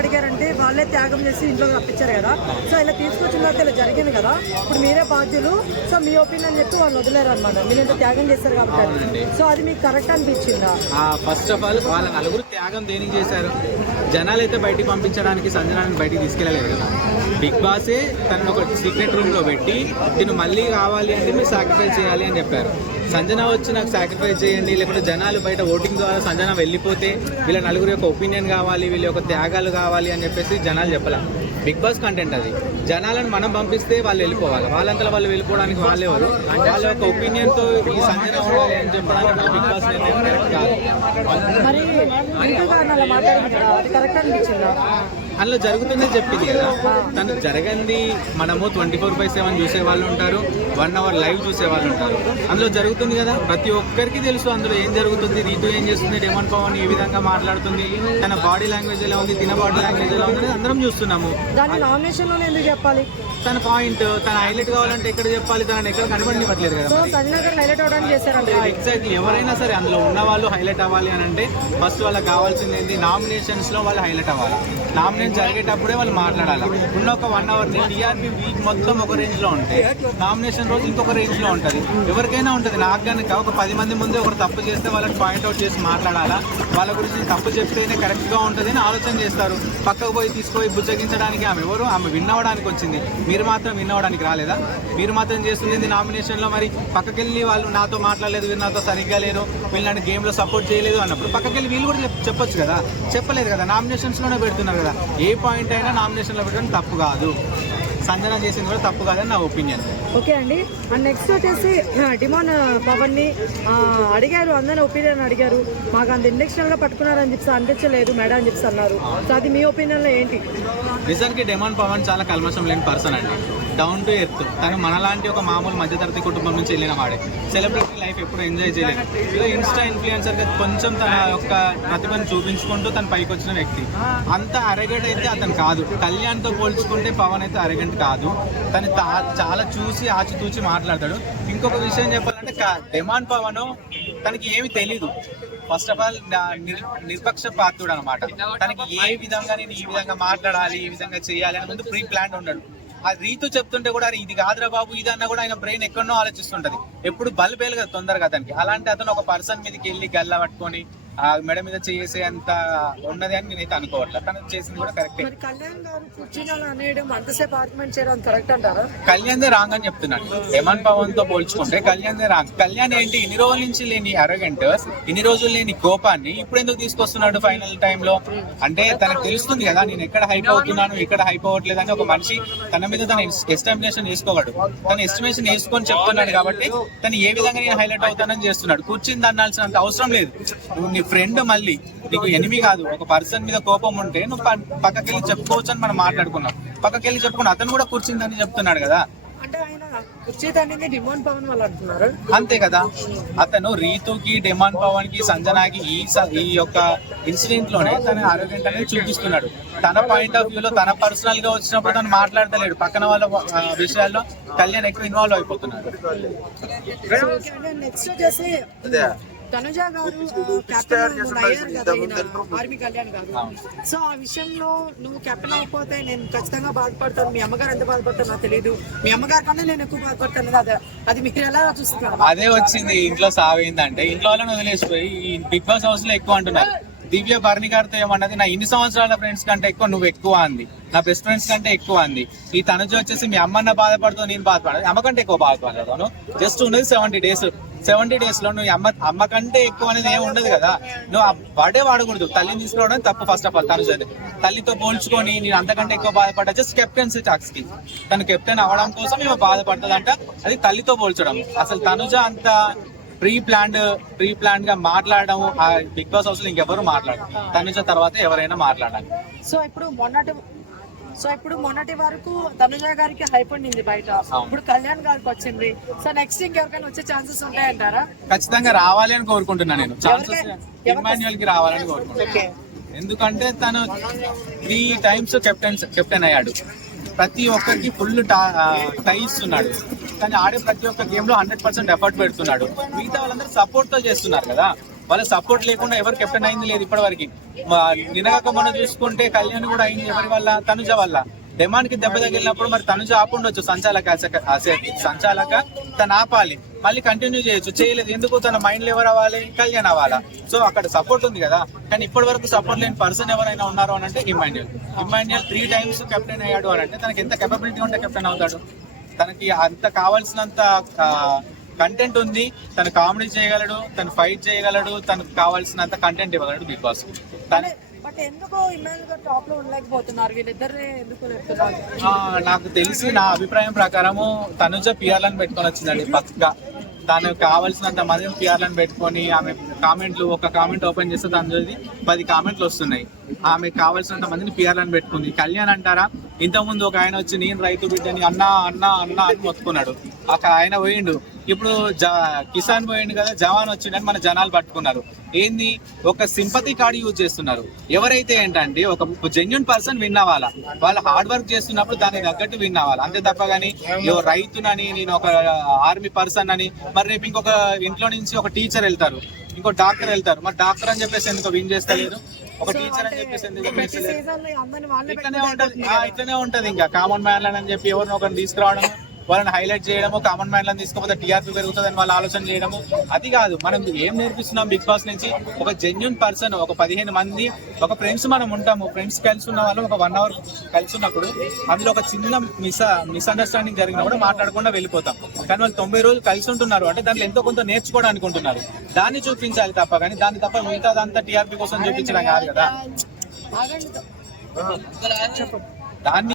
అడిగారంటే వాళ్ళే త్యాగం చేసి ఇంట్లో రప్పించారు కదా. సో ఇలా తీసుకొచ్చిన తర్వాత ఇలా జరిగింది కదా, ఇప్పుడు మీరే బాధ్యులు. సో మీ ఒపీనియన్ చెప్పి వాళ్ళు వదిలేరు అనమాట, మీరు ఇంత త్యాగం చేశారు కాబట్టి. సో అది మీకు కరెక్ట్ అనిపించిందా? ఫస్ట్ ఆఫ్ ఆల్ వాళ్ళ నలుగురు త్యాగం దేనికి చేశారు? జనాలు అయితే బయటికి పంపించడానికి సంజనాన్ని బయటికి తీసుకెళ్ళలేదు కదా. బిగ్ బాసే తను ఒక సీక్రెట్ రూమ్ లో పెట్టి నేను మళ్ళీ కావాలి అంటే మీరు సాక్రిఫైస్ చేయాలి అని చెప్పారు. సంజన వచ్చి నాకు సాక్రిఫైస్ చేయండి, లేకుంటే జనాలు బయట ఓటింగ్ ద్వారా సంజన వెళ్ళిపోతే వీళ్ళ నలుగురు యొక్క ఒపీనియన్ కావాలి, వీళ్ళ యొక్క త్యాగాలు కావాలి అని చెప్పేసి జనాలు చెప్పాల. బిగ్ బాస్ కంటెంట్ అది. జనాలను మనం పంపిస్తే వాళ్ళు వెళ్ళిపోవాలి, వాళ్ళంతా వాళ్ళు వెళ్ళిపోవడానికి వాళ్ళెవరు? వాళ్ళ యొక్క ఒపీనియన్ తో ఈ సంజన ఉండాలి అని చెప్పడానికి బిగ్ బాస్ కరెక్ట్ కాదు. అందులో జరుగుతుందని చెప్పింది కదా, తను జరగంది. మనము 24/7 చూసే వాళ్ళు ఉంటారు, 1 hour లైవ్ చూసే వాళ్ళు ఉంటారు. అందులో జరుగుతుంది కదా, ప్రతి ఒక్కరికి తెలుసు అందులో ఏం జరుగుతుంది, రీతు ఏం చేస్తుంది, డెమన్ పవన్ ఏ విధంగా మాట్లాడుతుంది, తన బాడీ లాంగ్వేజ్ ఎలా ఉంది, తిన బాడీ లాంగ్వేజ్ ఎలా ఉంది, అందరం చూస్తున్నాము. చెప్పాలి తన పాయింట్, తన హైలైట్ కావాలంటే ఎక్కడ చెప్పాలి, తనని ఎక్కడ కనబడినివ్వట్లేదు కదా. ఎగ్జాక్ట్లీ, ఎవరైనా సరే అందులో ఉన్న వాళ్ళు హైలైట్ అవ్వాలి అని అంటే ఫస్ట్ వాళ్ళకి కావాల్సింది ఏంటి? నామినేషన్స్ లో వాళ్ళు హైలైట్ అవ్వాలి. నామినేషన్ జరిగేటప్పుడే వాళ్ళు మాట్లాడాలి. ఉన్న ఒక 1 hour టీఆర్పీ వీక్ మొత్తం ఒక రేంజ్ లో ఉంటే నామినేషన్ రోజు ఇంకొక రేంజ్ లో ఉంటుంది. ఎవరికైనా ఉంటుంది. నాకు కనుక ఒక 10 మంది ముందే ఒకరు తప్పు చేస్తే వాళ్ళని పాయింట్అవుట్ చేసి మాట్లాడాలా, వాళ్ళ గురించి తప్పు చెప్తేనే కరెక్ట్ గా ఉంటుంది అని ఆలోచన చేస్తారు. పక్కకు పోయి తీసుకుపోయి బుజ్జగించడానికి ఆమె ఎవరు? ఆమె విన్ అవ్వడానికి వచ్చింది. మీరు మాత్రం విన్ అవ్వడానికి రాలేదా? మీరు మాత్రం చేస్తుంది నామినేషన్ లో. మరి పక్కకెళ్ళి వాళ్ళు నాతో మాట్లాడలేదు, వీళ్ళు నాతో సరిగ్గా లేరు, వీళ్ళని గేమ్ లో సపోర్ట్ చేయలేదు అన్నప్పుడు పక్కకెళ్ళి వీళ్ళు కూడా చెప్పొచ్చు కదా. చెప్పలేదు కదా, నామినేషన్స్ లోనే పెడుతున్నారు కదా. ఏ పాయింట్ అయినా నామినేషన్ లో పెట్టడం తప్పు కాదు. సంజన చేసింది కూడా తప్పు కాదని నా ఒపీనియన్. ఓకే అండి. అండ్ నెక్స్ట్ వచ్చేసి డిమాండ్ పవన్ ని అడిగారు, అందరి ఒపీనియన్ అడిగారు. మాకు అంత ఇండక్షనల్ గా పట్టుకున్నారని చెప్పి అనిపించలేదు మేడం అని చెప్పి అన్నారు. సో అది మీ ఒపీనియన్ లో ఏంటి? నిజానికి డిమాండ్ పవన్ చాలా కల్మషం లేని పర్సన్ అండి, డౌన్ టు ఎర్త్. తను మనలాంటి ఒక మామూలు మధ్యతరగతి కుటుంబం నుంచి వెళ్ళిన వాడే. సెలబ్రిటీ లైఫ్ ఎప్పుడు ఎంజాయ్ చేయలేదు. ఇలా ఇన్స్టా ఇన్ఫ్లుయెన్సర్ గా కొంచెం తన యొక్క ప్రతిభను చూపించుకుంటూ తను పైకి వచ్చిన వ్యక్తి. అంత అరగెంట్ అయితే అతను కాదు. కళ్యాణ్ తో పోల్చుకుంటే పవన్ అయితే అరగెంట్ కాదు. తను చాలా చూసి ఆచితూచి మాట్లాడతాడు. ఇంకొక విషయం చెప్పాలంటే డిమాండ్ పవన్ తనకి ఏమి తెలీదు. ఫస్ట్ ఆఫ్ ఆల్ నిష్పక్షపాతుడు అనమాట. తనకి ఏ విధంగా నేను ఈ విధంగా మాట్లాడాలి, ఈ విధంగా చేయాలి అని ముందు ప్రీ ప్లాన్ ఉండడు. ఆ రీతు చెప్తుంటే కూడా ఇది కాదురా బాబు ఇది అన్నా కూడా ఆయన బ్రెయిన్ ఎక్కడో ఆలోచిస్తుంటది. ఎప్పుడు బల్బేలు కదా తొందరగా అతనికి. అలాంటి అతను ఒక పర్సన్ మీదకి వెళ్ళి గల్లా పట్టుకొని ఆ మెడ మీద చేసే అంత ఉన్నది అని నేనైతే అనుకోవట్లేదు. తను చేసింది కూడా కరెక్టే. కళ్యాణ్ దే రాంగ్ అని చెప్తున్నాను. హేమంత్ పవన్ తో పోల్చుకుంటే కళ్యాణ్ దే రాంగ్. కళ్యాణ్ ఏంటి ఇన్ని రోజుల నుంచి లేని అరగెంట్, ఇన్ని రోజులు లేని కోపాన్ని ఇప్పుడు ఎందుకు తీసుకొస్తున్నాడు ఫైనల్ టైంలో? అంటే తనకు తెలుస్తుంది కదా నేను ఎక్కడ హైప్ అవుతున్నాను, ఎక్కడ హైప్ అవ్వట్లేదు అని. ఒక మనిషి తన మీద తన ఎస్టిమేషన్ వేసుకోగలడు. తన ఎస్టిమేషన్ వేసుకొని చెప్తున్నాడు కాబట్టి తను ఏ విధంగా నేను హైలైట్ అవుతానని చేస్తున్నాడు. కూర్చుని అనాల్సినంత అవసరం లేదు. నువ్వు ఫ్రెండ్, మళ్ళీ నీకు ఎనిమి కాదు. ఒక పర్సన్ మీద కోపం ఉంటే నువ్వు పక్కకెళ్ళి చెప్పుకోవచ్చు అని మనం మాట్లాడుకున్నాం. పక్కకెళ్ళి చెప్పుకుని అతను కూడా కూర్చుందని చెప్తున్నాడు కదా. అంతే కదా. అతను రీతుకి, డిమాండ్ పవన్ కి, సంజనాకి ఈ యొక్క ఇన్సిడెంట్ లోనే తన ఆరోగ్యం అనేది చూపిస్తున్నాడు. తన పాయింట్ ఆఫ్ వ్యూ లో తన పర్సనల్ గా వచ్చినప్పుడు తను మాట్లాడతలేడు. పక్కన వాళ్ళ విషయాల్లో కళ్యాణ్ ఎక్కువ ఇన్వాల్వ్ అయిపోతున్నాడు. తనుజ గారు కెప్టెన్ అయ్యారు కదా ఆర్మీ కళ్యాణ్ గారు. సో ఆ విషయంలో నువ్వు కెప్టెన్ అయిపోతే నేను ఖచ్చితంగా బాధపడతాను. మీ అమ్మగారు ఎంత బాధపడతాను నాకు తెలియదు. మీ అమ్మగారి కన్నా నేను ఎక్కువ బాధపడతాను. అది మీరు ఎలా చూస్తున్నారు? అదే వచ్చింది ఇంట్లో సావేందంటే ఇంట్లో వాళ్ళని వదిలేసిపోయి ఈ బిగ్ బాస్ హౌస్ లో ఎక్కువ అంటున్నారు. దివ్య భరణి గారితో ఏమన్నది, నా ఇన్ని సంవత్సరాల ఫ్రెండ్స్ కంటే ఎక్కువ నువ్వు ఎక్కువ అంది, నా బెస్ట్ ఫ్రెండ్స్ కంటే ఎక్కువ అంది. ఈ తనుజ వచ్చేసి మీ అమ్మన్న బాధపడుతావు, నేను బాధపడదు, అమ్మ కంటే ఎక్కువ బాధపడతాను. జస్ట్ ఉన్నది 70 days. 70 days లో నువ్వు అమ్మ కంటే ఎక్కువ అనేది ఏమి ఉండదు కదా. నువ్వు వాడే వాడకూడదు. తల్లిని తీసుకోవడం తప్పు. ఫస్ట్ ఆఫ్ ఆల్ తనుజ తల్లితో పోల్చుకొని నేను అంతకంటే ఎక్కువ బాధపడ్డా. జస్ట్ కెప్టెన్సీ టాస్క్ కి తను కెప్టెన్ అవడం కోసం ఏమో బాధపడుతుందంట. అది తల్లితో పోల్చడం. అసలు తనుజ అంత ప్రీ ప్లాన్ గా మాట్లాడడం ఆ బిగ్ బాస్ హౌస్ లో ఇంకెవరు మాట్లాడరు. తనుజ తర్వాత ఎవరైనా మాట్లాడాలి. సో ఇప్పుడు మొన్నటి వరకు తనుజ గారికి హైప్ ఉండింది బయట, ఇప్పుడు కళ్యాణ్ గారికి వచ్చింది. సో నెక్స్ట్ ఇంకెవరికైనా వచ్చే ఛాన్సెస్ ఉంటాయంటారా? ఖచ్చితంగా రావాలి అని కోరుకుంటున్నా నేను. ఛాన్సెస్ ఇమ్మాన్యుయల్ కి రావాలని కోరుకుంటున్నాను. ఎందుకంటే తను 3 times కెప్టెన్ అయ్యాడు. ప్రతి ఒక్కరికి ఫుల్ టై ఇస్తున్నాడు. కానీ ఆడే ప్రతి ఒక్క గేమ్ లో 100% ఎఫర్ట్ పెడుతున్నాడు. మిగతా వాళ్ళందరూ సపోర్ట్ తో చేస్తున్నారు కదా. వాళ్ళ సపోర్ట్ లేకుండా ఎవరు కెప్టెన్ అయింది లేదు ఇప్పటివరకు. నిన్నగాక మొన్న చూసుకుంటే కళ్యాణ్ కూడా అయింది ఎవరి వల్ల, తనుజ వల్ల. డిమాండ్ కి దెబ్బ తగిలినప్పుడు మరి తనుజ ఆపుండొచ్చు, సంచాలక తను ఆపాలి, మళ్ళీ కంటిన్యూ చేయొచ్చు, చేయలేదు ఎందుకు, తన మైండ్ లో ఎవరు అవ్వాలి, కళ్యాణ్ అవ్వాలా. సో అక్కడ సపోర్ట్ ఉంది కదా, కానీ ఇప్పటి వరకు సపోర్ట్ లేని పర్సన్ ఎవరైనా ఉన్నారు అని అంటే ఇమాన్యుయల్ 3 times కెప్టెన్ అయ్యాడు అని అంటే తనకి ఎంత కెపబిలిటీ ఉంటే కెప్టెన్ అవుతాడు. తనకి అంత కావాల్సినంత కంటెంట్ ఉంది, తను కామెడీ చేయగలడు, తను ఫైట్ చేయగలడు, తనకు కావాల్సినంత కంటెంట్ ఇవ్వగలడు బిగ్ బాస్. బట్ ఎందుకు ఇమాన్యుయల్ గారు టాప్ లో ఉండలేకపోతున్నారు, వీళ్ళిద్దరే ఎందుకు లేపుతున్నారు? నాకు తెలిసి నా అభిప్రాయం ప్రకారము తనుజ పిఆర్లను పెట్టుకొని వచ్చిందండి పక్కా. తను కావాల్సినంత మందిని పిఆర్లను పెట్టుకొని ఆమె కామెంట్లు, ఒక కామెంట్ ఓపెన్ చేస్తే తనుజది 10 కామెంట్లు వస్తున్నాయి. ఆమె కావాల్సినంత మందిని పిఆర్లను పెట్టుకుంది. కళ్యాణ్ అంటారా, ఇంతకుముందు ఒక ఆయన వచ్చి నేను రైతు బిడ్డని అన్నా అన్నా అన్నా అని మొత్తుకున్నాడు, ఆయన పోయిండు. ఇప్పుడు కిసాన్ పోయిండు కదా, జవాన్ వచ్చిండని మన జనాలు పట్టుకున్నారు. ఏంది, ఒక సింపతి కార్డు యూజ్ చేస్తున్నారు. ఎవరైతే ఏంటంటే ఒక జెన్యున్ పర్సన్ విన్ అవ్వాలా, వాళ్ళు హార్డ్ వర్క్ చేస్తున్నప్పుడు దానికి తగ్గట్టు విన్ అవ్వాలి, అంతే తప్ప కానీ రైతునని, నేను ఒక ఆర్మీ పర్సన్ అని, మరి రేపు ఇంకొక ఇంట్లో నుంచి ఒక టీచర్ వెళ్తారు, ఇంకో డాక్టర్ వెళ్తారు, మరి డాక్టర్ అని చెప్పేసి ఎందుకు విన్ చేస్తలేరు, ఒక టీచర్ అని చెప్పేసి ఎందుకు విన్ చేస్తలేరు. ఇట్లనే ఉంటది. ఇంకా కామన్ మ్యాన్ అని చెప్పి ఎవరిని ఒకరిని తీసుకురావడం, వాళ్ళని హైలైట్ చేయడము, కామన్ మ్యాన్ లను తీసుకోకపోతే టీఆర్పీ పెరుగుతుందని వాళ్ళు ఆలోచన చేయడము, అది కాదు. మనం ఏం నేర్పిస్తున్నాం బిగ్ బాస్ నుంచి, ఒక జెన్యున్ పర్సన్, ఒక 15 మంది ఒక ఫ్రెండ్స్ మనం ఉంటాము, ఫ్రెండ్స్ కలిసి ఉన్న వాళ్ళు ఒక 1 hour కలిసి ఉన్నప్పుడు అందులో ఒక చిన్న మిస్అండర్స్టాండింగ్ జరిగినా కూడా మాట్లాడకుండా వెళ్ళిపోతాం. కానీ వాళ్ళు 90 రోజులు కలిసి ఉంటున్నారు అంటే దాంట్లో ఎంతో కొంత నేర్చుకోవడానికి ఉంటున్నారు, దాన్ని చూపించాలి తప్ప కానీ దాన్ని తప్ప మిగతాదంతా టీఆర్పీ కోసం చూపించడం కాదు కదా. దాన్ని